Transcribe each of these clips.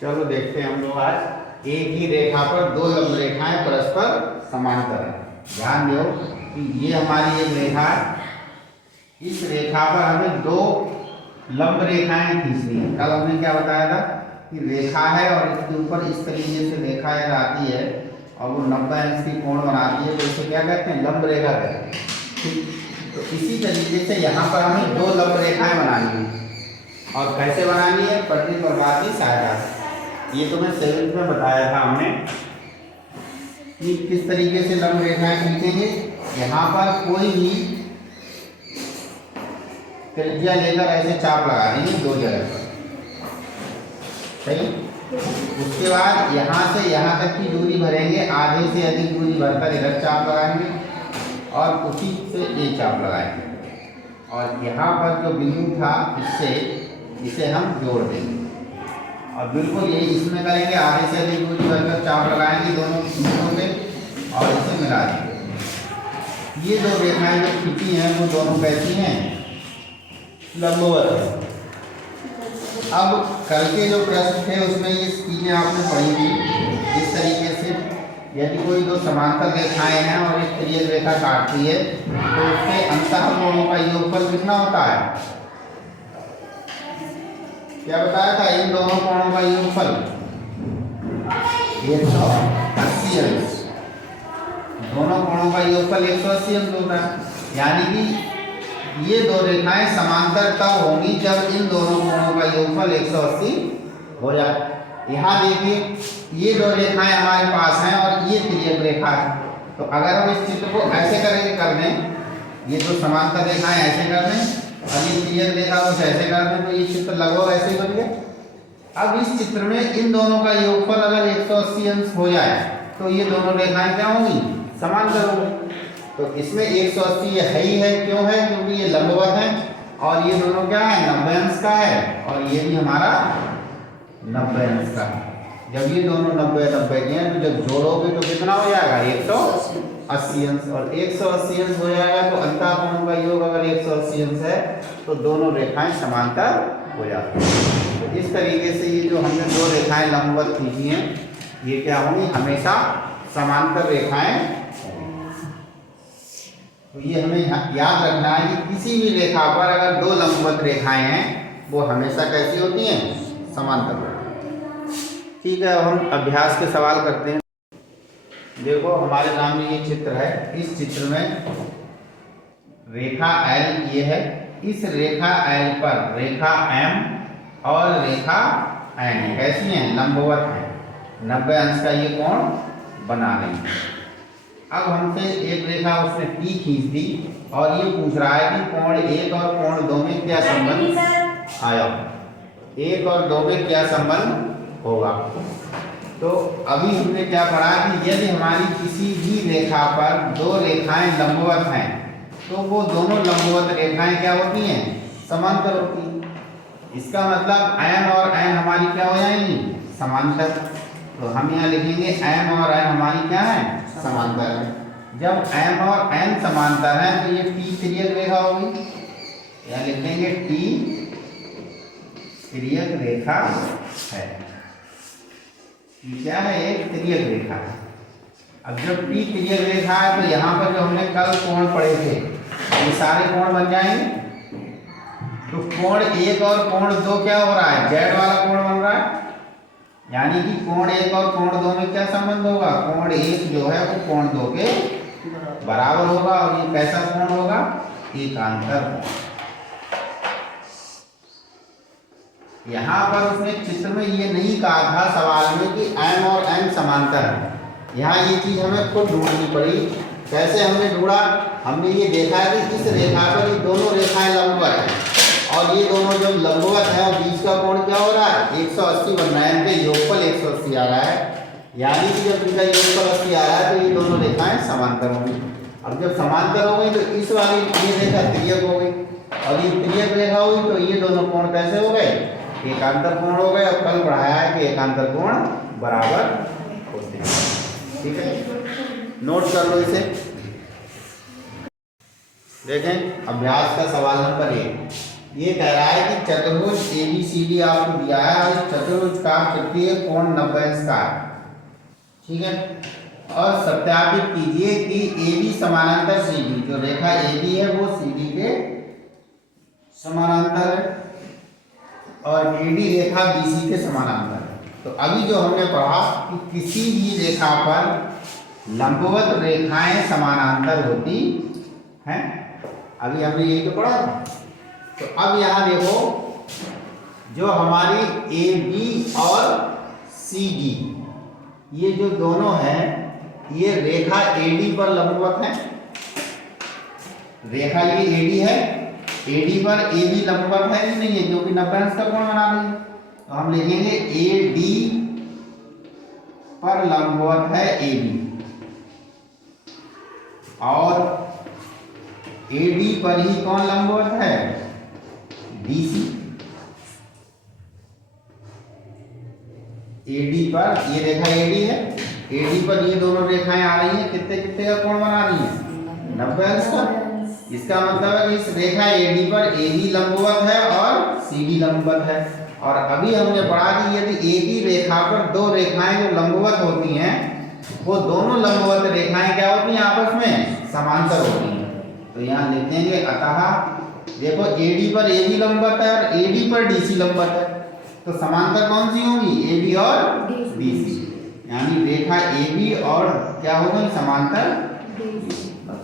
चलो देखते हैं हम लोग आज एक ही रेखा पर दो लंब रेखाएं परस्पर समांतर हैं। ध्यान दो कि ये हमारी एक रेखा है, इस रेखा पर हमें दो लंब रेखाएं खींचनी है। कल हमने क्या बताया था कि रेखा है और इसके ऊपर इस तरीके से रेखा आती है और वो 90 अंश की कोण बनाती है, तो इसे क्या कहते हैं? लंब रेखा कहते हैं। ठीक, तो इसी तरीके से यहाँ पर हमें दो लंब रेखाएं बनानी है। और कैसे बनानी है? पटरी प्रवाह की सहायता से। ये तो मैं 7th में बताया था हमने कि किस तरीके से लंब रेखाएं खींचेंगे। यहाँ पर कोई भी त्रिज्या लेकर ऐसे चाप लगा देंगे दो जगह पर, सही। उसके बाद यहाँ से यहाँ तक की दूरी भरेंगे, आधे से अधिक दूरी भरकर इधर चाप लगाएंगे और उसी से एक चाप लगाएंगे और यहाँ पर जो बिंदु था इसे हम जोड़ देंगे और बिल्कुल यही इसमें करेंगे। आधे से अधिक दूरी भरकर चाप लगाएंगे दोनों बिंदुओं पे और इसे मिला देंगे। ये दो रेखाएं जो खींची हैं वो दोनों कैसी हैं? लंबवत है। अब कल के जो प्रश्न थे उसमें ये चीजें आपने पढ़ी थी। इस तरीके से यदि कोई दो समांतर रेखाएं हैं और एक तिर्यक रेखा काटती है तो उसके अंतः कोणों का योगफल कितना होता है? क्या बताया था? इन दोनों कोणों का योगफल 180 अंश। दोनों कोणों का योगफल 180 अंश होता है। यानी कि ये दो रेखाएं समांतर तब होंगी जब इन दोनों कोणों का योगफल 180 हो जाए। यहाँ देखिए ये दो रेखाएं हमारे पास हैं और ये तिर्यक रेखा है। तो अगर हम इस चित्र को ऐसे करेंगे कर दें, ये दो समांतर रेखाएं ऐसे कर दें और ये तिर्यक रेखा को ऐसे कर दें तो ये चित्र लगभग ऐसे बन गया। अब इस चित्र में इन दोनों का योगफल अगर 180 अंश हो जाए तो ये दोनों रेखाएं क्या होंगी? समांतर होंगी। तो इसमें 180 ये है ही है। क्यों है? क्योंकि ये लंबवत है और ये दोनों क्या है? 90 अंश का है और ये भी हमारा 90 अंश का है। जब ये दोनों 90 के हैं तो जब जोड़ोगे तो कितना हो जाएगा? 180 अंश। और 180 अंश हो जाएगा तो अंतः कोणों का योग अगर 180 अंश है तो दोनों रेखाएं समांतर हो जाती हैं। तो इस तरीके से ये जो हमने दो रेखाएं लंबवत खींची हैं ये क्या होंगी? हमेशा समांतर रेखाएं होंगी। तो ये हमें याद रखना है कि किसी भी रेखा पर अगर दो लंबवत रेखाएं हैं वो हमेशा कैसी होती हैं? समांतर होती हैं। ठीक है, अब हम अभ्यास के सवाल करते हैं। देखो हमारे सामने ये चित्र है। इस चित्र में रेखा L ये है। इस रेखा L पर रेखा M और रेखा N कैसी हैं? लंबवत हैं। 90 अंश का ये कोण बना रही है। अब हमसे एक रेखा उसने T खींच दी और ये पूछ रहा है कि कोण 1 और कोण 2 में क्या संबंध आया? 1 और 2 में क्या संबंध होगा? तो अभी हमने क्या पढ़ा कि यदि हमारी किसी भी रेखा पर दो रेखाएं लंबवत हैं तो वो दोनों लंबवत रेखाएं क्या होती हैं? समांतर होती हैं। इसका मतलब n और n हमारी क्या हो जाएंगी? समांतर। तो हम यहाँ लिखेंगे m और n हमारी क्या है? समांतर है। जब m और n समांतर हैं तो ये T तिर्यक रेखा होगी। यहाँ लिखेंगे T तिर्यक रेखा है। ये क्या है? एक तिर्यक रेखा है। अब जब T तिर्यक रेखा है तो यहाँ पर जो हमने कल कोण पढ़े थे ये सारे कोण बन जाएंगे। तो कोण 1 और कोण 2 क्या हो रहा है? Z वाला कोण बन रहा है। यानी कि कोण 1 और कोण 2 में क्या संबंध होगा? कोण 1 जो है वो कोण 2 के बराबर होगा और ये कैसा कोण होगा? एकांतर कोण। यहाँ पर उसने चित्र में ये नहीं कहा था सवाल में कि m और n समांतर है। यहाँ ये चीज हमें खुद ढूंढनी पड़ी। कैसे हमने ढूंढा? हमने ये देखा कि इस रेखा पर ये दोनों रेखाएं लंबवत हैं और ये दोनों जो लंबवत है और बीच का कोण क्या हो रहा है? 180 बन रहा है। इनके योगफल 180 आ रहा है। यानी कि जब इनका योगफल 80 आ रहा है तो ये दोनों रेखाएं समांतर होंगी। अब जब समांतर हो गई तो इस वाली ये रेखा तिर्यक हो गई और ये तिर्यक रेखा हुई तो ये दोनों कोण कैसे हो गए? एकांतर कोण हो गए। और कल पढ़ाया है कि एकांतर कोण बराबर होते हैं। ठीक है, नोट कर लो इसे। देखें अभ्यास का सवाल नंबर 1। ये कह रहा है कि चतुर्भुज ABCD आपको दिया है और इस चतुर्भुज का तृतीय कोण 90 अंश का है। ठीक है, और सत्यापित कीजिए कि AB समानांतर CD, जो रेखा AB है वो CD के समानांतर है और AD रेखा BC के समानांतर है। तो अभी जो हमने पढ़ा कि किसी भी रेखा पर लंबवत रेखाएं समानांतर होती हैं, अभी हमने यही तो पढ़ा था। तो अब यहाँ देखो, जो हमारी AB और CD ये जो दोनों हैं, ये रेखा AD पर लंबवत है। रेखा ये AD है, AD पर AB लंबवत है कि नहीं है, जो कि 90 अंश का कोण बना रही है। तो हम लिखेंगे AD पर लंबवत है AB और AD पर ही कौन लंबवत है, BC। AD पर ये रेखा AD है, AD पर ये दोनों रेखाएं आ रही हैं, कितने कितने का कोण बना रही हैं, 90 अंश का। इसका मतलब है कि इस रेखा AD पर AB लंबवत है और CD लंबवत है। और अभी हमने पढ़ा कि यदि एक ही रेखा पर दो रेखाएं जो लंबवत होती हैं, वो दोनों लंबवत रेखाएं क्या होती हैं, आपस में समांतर होती हैं। तो यहाँ लिख देंगे अतः देखो AD पर AB लंबवत है और AD पर DC लंबवत है, तो समांतर कौन सी होंगी, AB और DC। यानी रेखा AB और क्या होगी, समांतर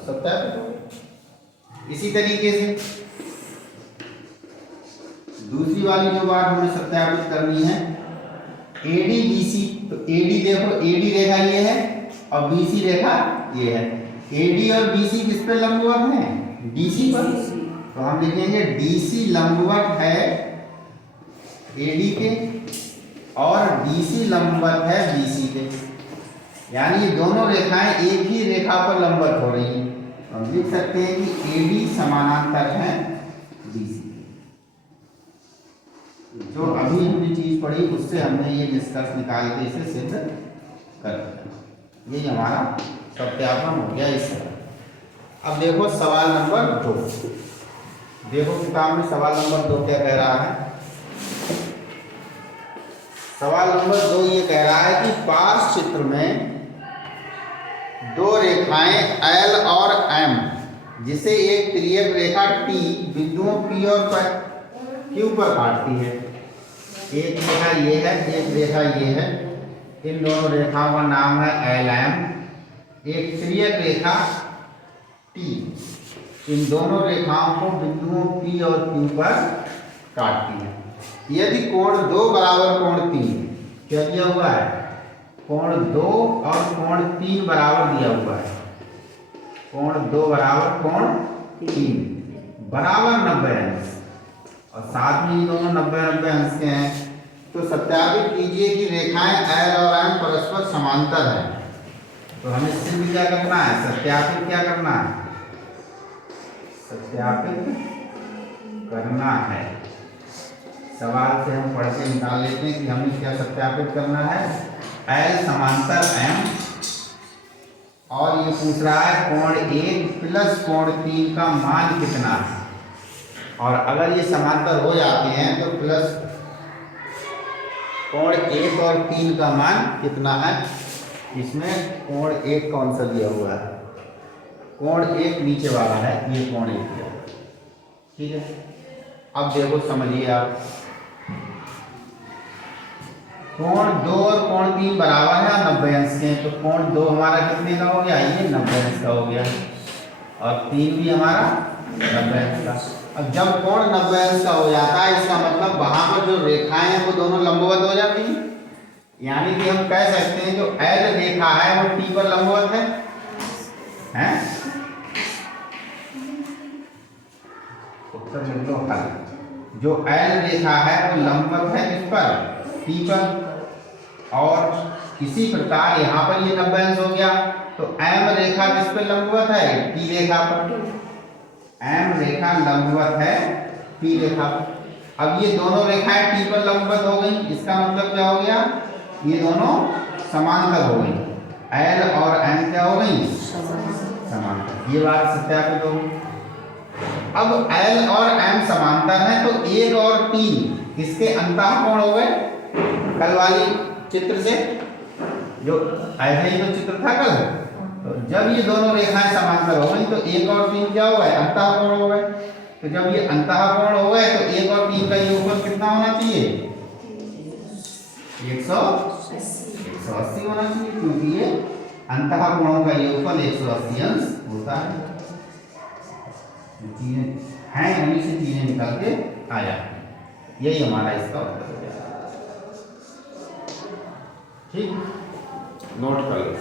सत्यापित हो। इसी तरीके से दूसरी वाली जो बात हमें सत्यापित करनी है, AD BC। तो AD देखो, AD रेखा ये है और BC रेखा ये है। AD और BC किस पे लंबवत है, DC पर। तो हम लिखेंगे DC लंबवत है AD के और DC लंबवत है BC के। यानी ये दोनों रेखाएं एक ही रेखा पर लंबवत हो रही हैं। हम लिख सकते हैं कि AD समानांतर है BC। जो अभी हमने चीज पढ़ी उससे हमने ये निष्कर्ष निकाल के इसे सिद्ध कर दिया। ये हमारा सत्यापन हो गया इस तरह। अब देखो सवाल नंबर 2। देखो किताब में सवाल नंबर 2 क्या कह रहा है। सवाल नंबर 2 ये कह रहा है कि पार्श्व चित्र में दो रेखाएं L और M, जिसे एक तिर्यक रेखा T बिंदुओं P और Q पर काटती है। एक रेखा ये है, एक रेखा ये है। इन दोनों रेखाओं का नाम है LM। एक तिर्यक रेखा T इन दोनों रेखाओं को बिंदुओं P और Q पर काटती है। यदि कोण 2 बराबर कोण 3, क्या दिया हुआ है, कोण 2 और कोण 3 बराबर दिया हुआ है। कोण 2 बराबर कोण 3 बराबर 90 अंश और साथ में ये दोनों 90-90 अंश के हैं। तो सत्यापित कीजिए कि रेखाएं L और M परस्पर समांतर है। तो हमें सिद्ध क्या करना है, सत्यापित क्या करना है, सत्यापित करना है। सवाल से हम पढ़ के निकाल लेते हैं कि हमें क्या सत्यापित करना है। L समांतर M और ये पूछ रहा है कोण 1 प्लस कोण 3 का मान कितना है। और अगर ये समांतर हो जाते हैं तो प्लस कोण 1 और 3 का मान कितना है। इसमें कोण 1 कौन सा दिया हुआ है, कोण 1 नीचे वाला है, ये कोण 1 दिया। ठीक है, अब देखो समझिए आप, कोण 2 और कोण 3 बराबर है 90 अंश के। तो कोण 2 हमारा कितने का हो गया, ये 90 अंश का हो गया और 3 भी हमारा 90 अंश का। अब जब कोण 90 अंश का हो जाता है, इसका मतलब वहां पर जो रेखाएं हैं वो दोनों लंबवत हो जाती हैं। यानी कि हम कह सकते हैं जो L रेखा है वो T पर लंबवत है, हैं? उत्तर लिख लो हल। जो L रेखा है वो लंबवत है किस पर, T पर। और इसी प्रकार यहाँ पर ये 90 अंश हो गया। तो M रेखा किस पर लंबवत है, T रेखा पर। M रेखा लंबवत है T रेखा पर। अब ये दोनों रेखाएं T पर लंबवत हो गई, इसका मतलब क्या हो गया, ये दोनों समांतर हो गई। L और M क्या हो गई, समांतर। ये बात सत्यापित हो गई। अब L और M समांतर हैं तो 1 और 3 इसके अंतः कोण हो गए कल वाली चित्र से, जो ऐसे ही तो चित्र था कल। तो जब ये दोनों रेखाएं समांतर हो गई तो 1 और 3 क्या हो गए, अंतः कोण हो गए। तो जब ये अंतः कोण हो गए तो 1 और 3 का योगफल कितना होना चाहिए, 180 होना चाहिए, क्योंकि ये अंतः कोणों का योगफल 180 अंश होता है। चीजें हैं उन्हीं से चीजें निकल के आ जाती हैं, यही हमारा इसका उत्तर हो जाएगा। ठीक, नोट कर लो।